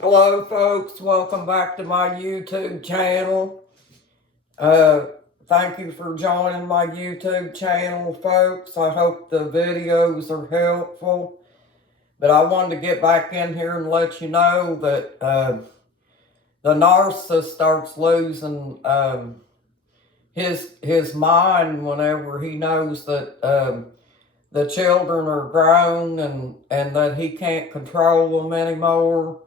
Hello folks, welcome back to my YouTube channel. Thank you for joining my YouTube channel, folks. I hope the videos are helpful. But I wanted to get back in here and let you know that the narcissist starts losing his mind whenever he knows that the children are grown and that he can't control them anymore.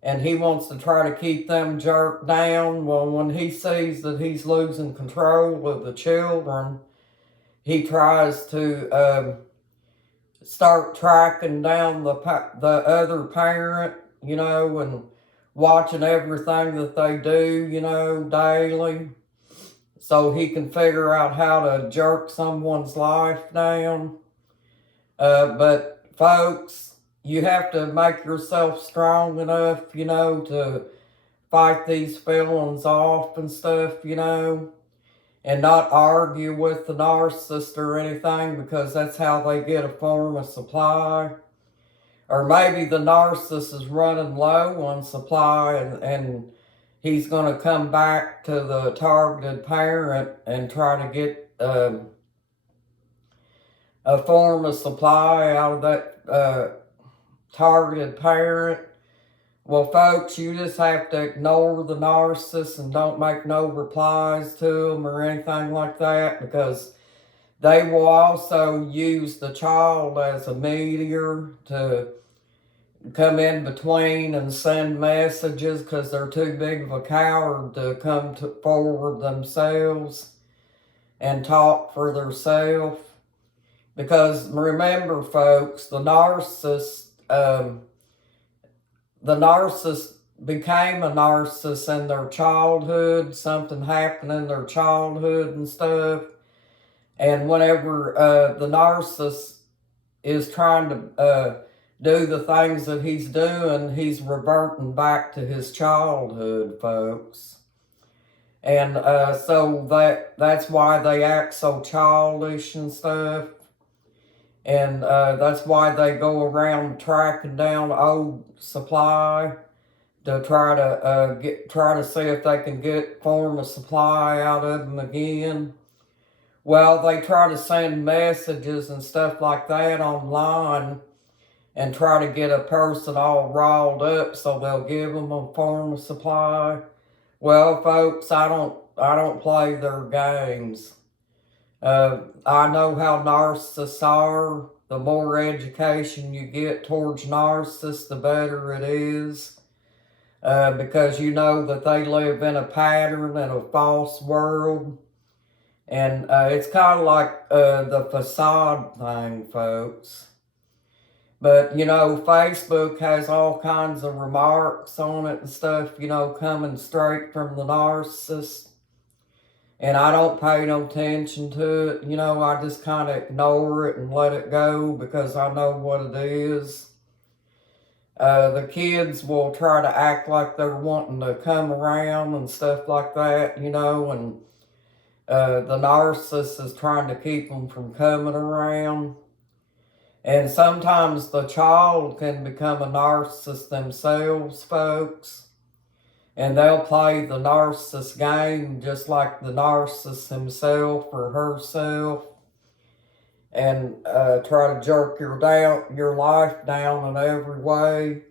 And he wants to try to keep them jerked down. Well, when he sees that he's losing control of the children, he tries to start tracking down the other parent, and watching everything that they do, daily, so he can figure out how to jerk someone's life down. But folks, you have to make yourself strong enough, to fight these feelings off and stuff, and not argue with the narcissist or anything, because that's how they get a form of supply. Or maybe the narcissist is running low on supply and he's going to come back to the targeted parent and try to get a form of supply out of that targeted parent. Well, folks, you just have to ignore the narcissist and don't make no replies to them or anything like that, because they will also use the child as a mediator to come in between and send messages, because they're too big of a coward to come forward themselves and talk for themselves. Because remember, folks, the narcissist became a narcissist in their childhood. Something happened in their childhood and stuff. And whenever the narcissist is trying to do the things that he's doing, he's reverting back to his childhood, folks. And so that's why they act so childish and stuff. And that's why they go around tracking down old supply to try to see if they can form a supply out of them again. Well, they try to send messages and stuff like that online and try to get a person all riled up so they'll give them a form of supply. Well, folks, I don't play their games. I know how narcissists are. The more education you get towards narcissists, the better it is. Because you know that they live in a pattern and a false world. And it's kind of like the facade thing, folks. But, Facebook has all kinds of remarks on it and stuff, coming straight from the narcissist. And I don't pay no attention to it. I just kind of ignore it and let it go because I know what it is. The kids will try to act like they're wanting to come around and stuff like that, and the narcissist is trying to keep them from coming around. And sometimes the child can become a narcissist themselves, folks. And they'll play the narcissist game just like the narcissist himself or herself, and try to jerk your life down in every way.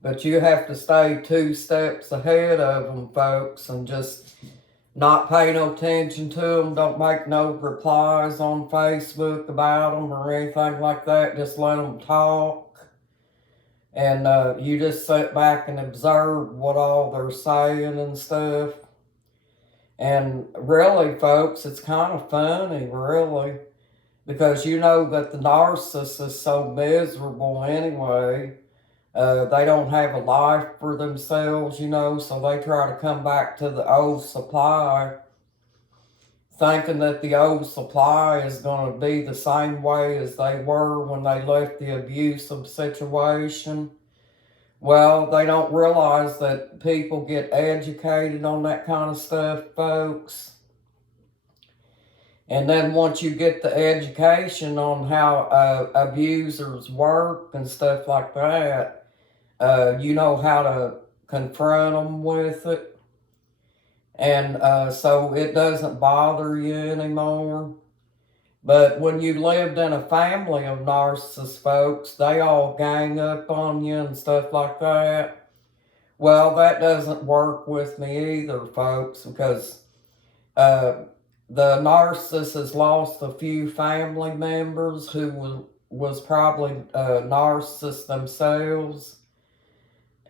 But you have to stay 2 steps ahead of them, folks, and just not pay no attention to them. Don't make no replies on Facebook about them or anything like that. Just let them talk. And you just sit back and observe what all they're saying and stuff. And really, folks, it's kind of funny, really, because you know that the narcissist is so miserable anyway. They don't have a life for themselves, so they try to come back to the old supply, thinking that the old supply is going to be the same way as they were when they left the abusive situation. Well, they don't realize that people get educated on that kind of stuff, folks. And then once you get the education on how abusers work and stuff like that, you know how to confront them with it. And so it doesn't bother you anymore. But when you lived in a family of narcissist folks, they all gang up on you and stuff like that. Well, that doesn't work with me either, folks, because uh, the narcissist has lost a few family members who was probably narcissists themselves.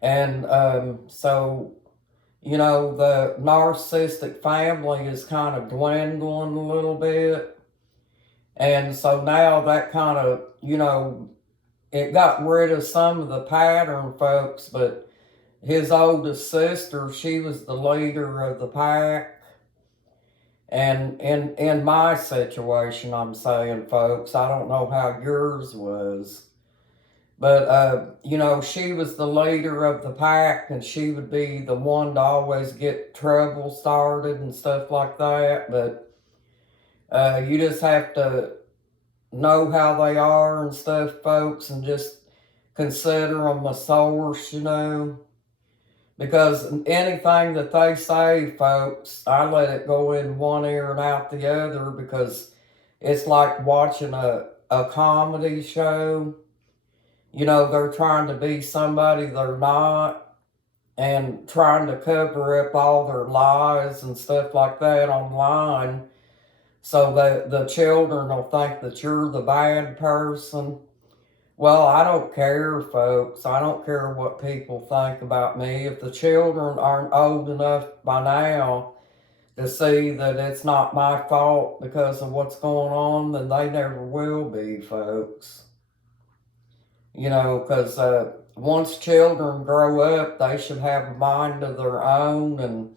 And so, you know, the narcissistic family is kind of dwindling a little bit. And so now that kind of, you know, it got rid of some of the pattern folks, but his oldest sister, she was the leader of the pack. And in my situation, I'm saying, folks, I don't know how yours was. But, you know, she was the leader of the pack, and she would be the one to always get trouble started and stuff like that. But you just have to know how they are and stuff, folks, and just consider them a source, you know. Because anything that they say, folks, I let it go in one ear and out the other, because it's like watching a comedy show. You know, they're trying to be somebody they're not, and trying to cover up all their lies and stuff like that online, so that the children will think that you're the bad person. Well, I don't care, folks. I don't care what people think about me. If the children aren't old enough by now to see that it's not my fault because of what's going on, then they never will be, folks. You know, because once children grow up, they should have a mind of their own and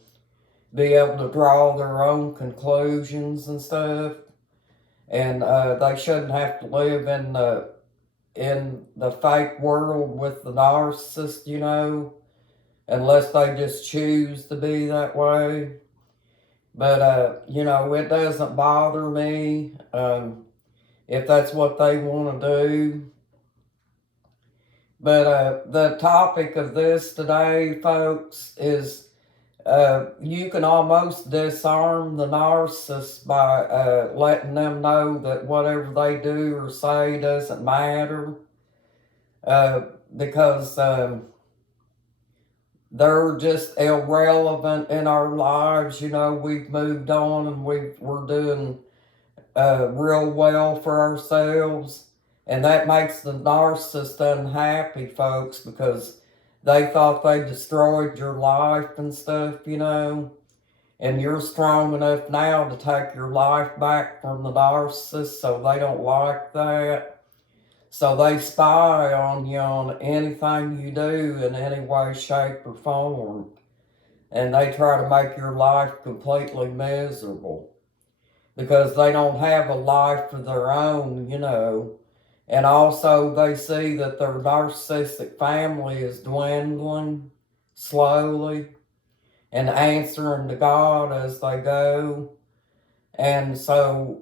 be able to draw their own conclusions and stuff. And they shouldn't have to live in the fake world with the narcissist, you know, unless they just choose to be that way. But you know, it doesn't bother me if that's what they want to do. But the topic of this today, folks, is you can almost disarm the narcissist by letting them know that whatever they do or say doesn't matter, because they're just irrelevant in our lives. You know, we've moved on and we're doing real well for ourselves. And that makes the narcissist unhappy, folks, because they thought they destroyed your life and stuff, you know. And you're strong enough now to take your life back from the narcissist, so they don't like that. So they spy on you on anything you do in any way, shape, or form. And they try to make your life completely miserable, because they don't have a life of their own, you know. And also, they see that their narcissistic family is dwindling slowly and answering to God as they go. And so,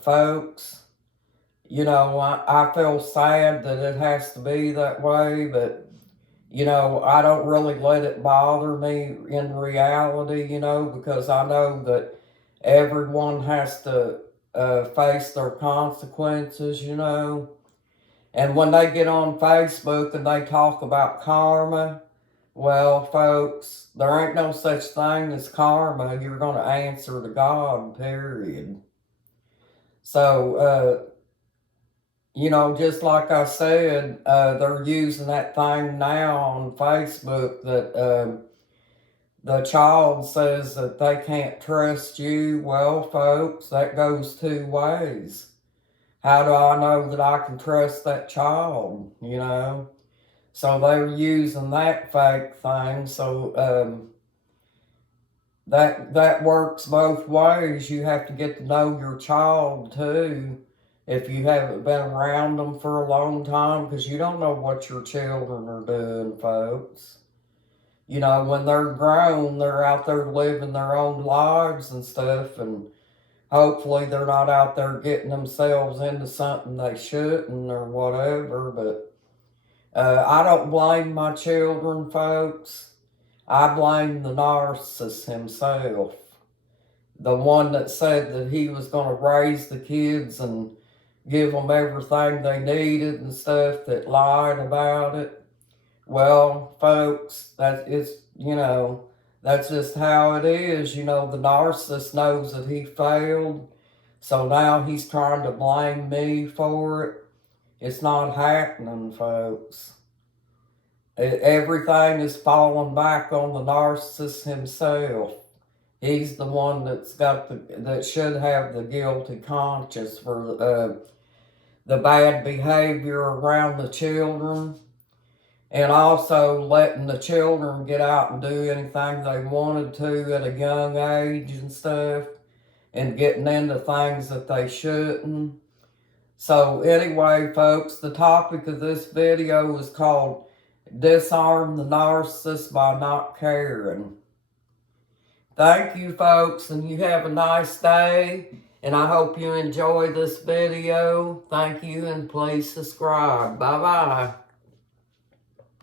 folks, you know, I feel sad that it has to be that way, but, you know, I don't really let it bother me in reality, you know, because I know that everyone has to face their consequences, you know. And when they get on Facebook and they talk about karma, well, folks, there ain't no such thing as karma. You're going to answer to God, period. So, you know, just like I said, they're using that thing now on Facebook that the child says that they can't trust you. Well, folks, that goes two ways. How do I know that I can trust that child, you know? So they're using that fake thing. So that works both ways. You have to get to know your child too, if you haven't been around them for a long time, because you don't know what your children are doing, folks. You know, when they're grown, they're out there living their own lives and stuff, and hopefully they're not out there getting themselves into something they shouldn't or whatever. But I don't blame my children, folks. I blame the narcissist himself. The one that said that he was going to raise the kids and give them everything they needed and stuff, that lied about it. Well, folks, that is, that's just how it is. The narcissist knows that he failed, so now he's trying to blame me for it. It's not happening, folks. Everything is falling back on the narcissist himself. He's the one that should have the guilty conscience for the bad behavior around the children, and also letting the children get out and do anything they wanted to at a young age and stuff, and getting into things that they shouldn't. So anyway, folks, the topic of this video is called Disarm the Narcissist by Not Caring. Thank you, folks, and you have a nice day, and I hope you enjoy this video. Thank you, and please subscribe. Bye-bye.